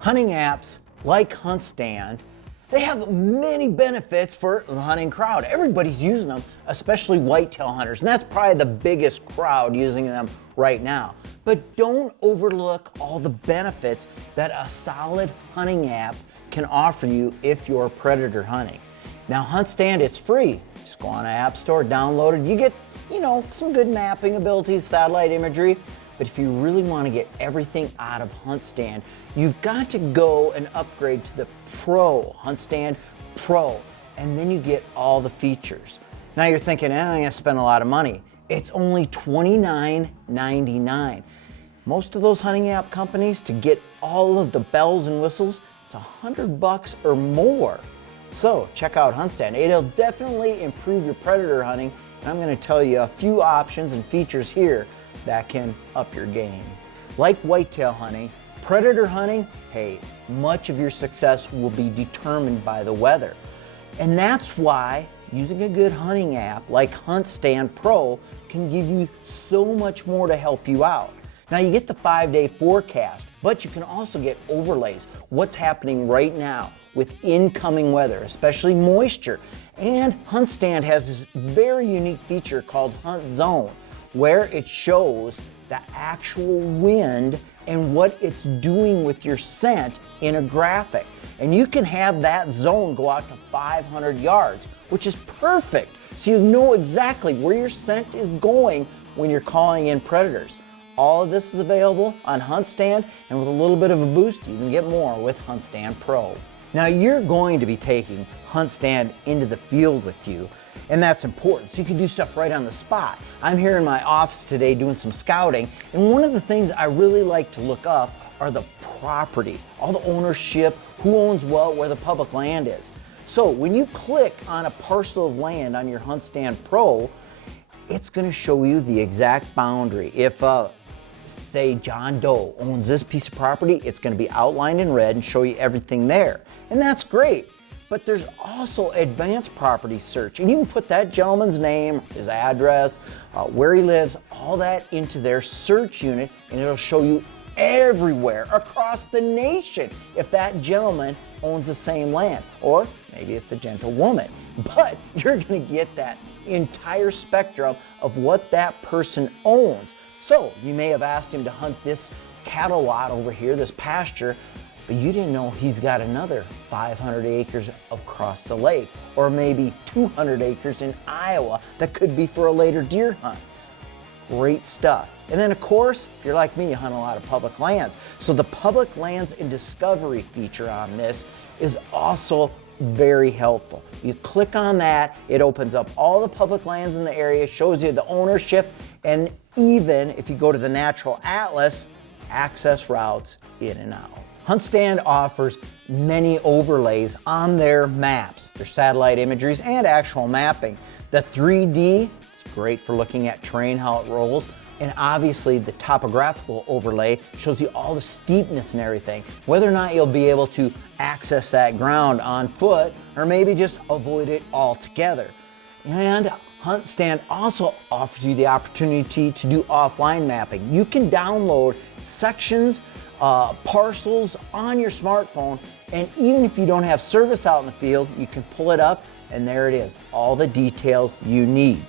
Hunting apps like HuntStand, they have many benefits for the hunting crowd. Everybody's using them, especially whitetail hunters, and that's probably the biggest crowd using them right now. But don't overlook all the benefits that a solid hunting app can offer you if you're predator hunting. Now, HuntStand, it's free. Just go on an app store, download it. You get, some good mapping abilities, satellite imagery. But if you really want to get everything out of HuntStand, you've got to go and upgrade to the Pro, HuntStand Pro, and then you get all the features. Now you're thinking, I'm going to spend a lot of money. It's only $29.99. Most of those hunting app companies, to get all of the bells and whistles, it's $100 or more. So check out HuntStand. It'll definitely improve your predator hunting, and I'm going to tell you a few options and features here that can up your game. Like whitetail hunting, predator hunting, hey, much of your success will be determined by the weather. And that's why using a good hunting app like HuntStand Pro can give you so much more to help you out. Now you get the 5-day forecast, but you can also get overlays, what's happening right now with incoming weather, especially moisture. And HuntStand has this very unique feature called Hunt Zone, where it shows the actual wind and what it's doing with your scent in a graphic. And you can have that zone go out to 500 yards, which is perfect. So you know exactly where your scent is going when you're calling in predators. All of this is available on HuntStand, and with a little bit of a boost, you can get more with HuntStand Pro. Now you're going to be taking HuntStand into the field with you, and that's important, so you can do stuff right on the spot. I'm here in my office today doing some scouting, and one of the things I really like to look up are the property, all the ownership, who owns what, where the public land is. So when you click on a parcel of land on your HuntStand Pro, it's going to show you the exact boundary. If say John Doe owns this piece of property, it's going to be outlined in red and show you everything there. And that's great. But there's also advanced property search, and you can put that gentleman's name, his address, where he lives, all that into their search unit, and it'll show you everywhere across the nation if that gentleman owns the same land, or maybe it's a gentlewoman. But you're going to get that entire spectrum of what that person owns. So you may have asked him to hunt this cattle lot over here, this pasture, but you didn't know he's got another 500 acres across the lake, or maybe 200 acres in Iowa that could be for a later deer hunt. Great stuff. And then of course, if you're like me, you hunt a lot of public lands. So the public lands and discovery feature on this is also very helpful. You click on that, it opens up all the public lands in the area, shows you the ownership, and even if you go to the Natural Atlas, access routes in and out. HuntStand offers many overlays on their maps, their satellite imageries, and actual mapping. The 3D is great for looking at terrain, how it rolls, and obviously the topographical overlay shows you all the steepness and everything, whether or not you'll be able to access that ground on foot, or maybe just avoid it altogether. And HuntStand also offers you the opportunity to do offline mapping. You can download sections, parcels on your smartphone, and even if you don't have service out in the field, you can pull it up and there it is, all the details you need.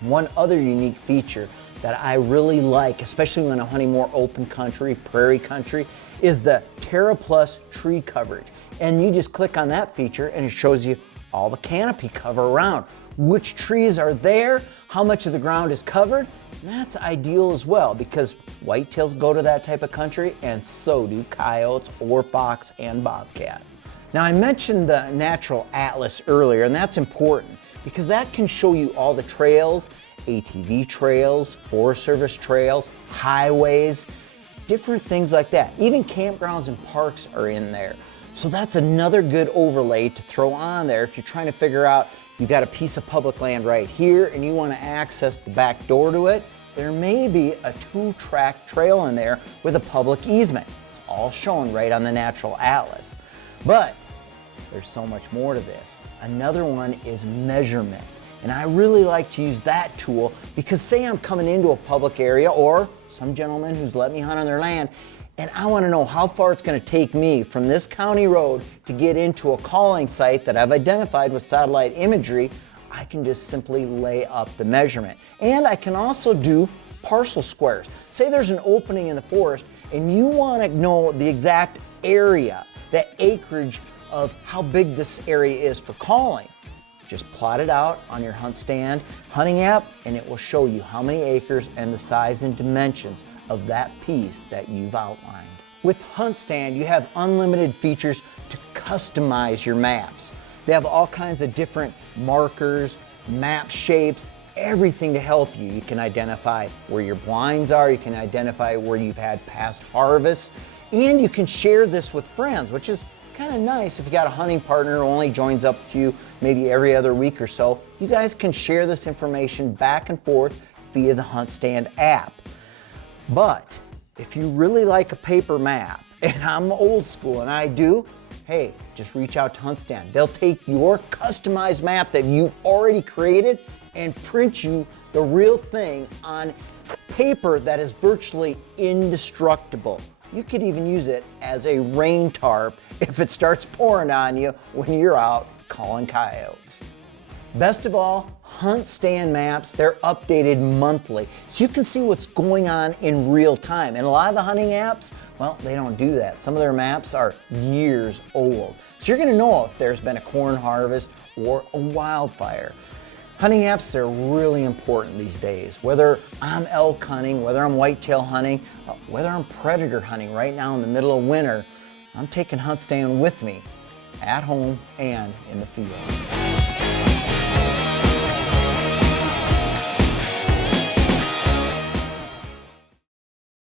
One other unique feature that I really like, especially when I'm hunting more open country, prairie country, is the Terra Plus tree coverage. And you just click on that feature and it shows you all the canopy cover around, which trees are there, how much of the ground is covered. And that's ideal as well, because whitetails go to that type of country, and so do coyotes or fox and bobcat. Now I mentioned the Natural Atlas earlier, and that's important because that can show you all the trails, ATV trails, Forest Service trails, highways, different things like that. Even campgrounds and parks are in there. So that's another good overlay to throw on there if you're trying to figure out you got a piece of public land right here and you want to access the back door to it. There may be a 2-track trail in there with a public easement. It's all shown right on the Natural Atlas. But there's so much more to this. Another one is measurement. And I really like to use that tool because say I'm coming into a public area or some gentleman who's let me hunt on their land and I want to know how far it's going to take me from this county road to get into a calling site that I've identified with satellite imagery, I can just simply lay up the measurement. And I can also do parcel squares. Say there's an opening in the forest and you want to know the exact area, the acreage of how big this area is for calling. Just plot it out on your HuntStand hunting app and it will show you how many acres and the size and dimensions of that piece that you've outlined. With HuntStand, you have unlimited features to customize your maps. They have all kinds of different markers, map shapes, everything to help you. You can identify where your blinds are, you can identify where you've had past harvests, and you can share this with friends, which is kind of nice if you got a hunting partner who only joins up with you maybe every other week or so. You guys can share this information back and forth via the HuntStand app. But if you really like a paper map, and I'm old school and I do, hey, just reach out to HuntStand. They'll take your customized map that you've already created and print you the real thing on paper that is virtually indestructible. You could even use it as a rain tarp if it starts pouring on you when you're out calling coyotes. Best of all, HuntStand maps, they're updated monthly, so you can see what's going on in real time. And a lot of the hunting apps, well, they don't do that. Some of their maps are years old. So you're gonna know if there's been a corn harvest or a wildfire. Hunting apps are really important these days. Whether I'm elk hunting, whether I'm whitetail hunting, whether I'm predator hunting right now in the middle of winter, I'm taking HuntStand with me at home and in the field.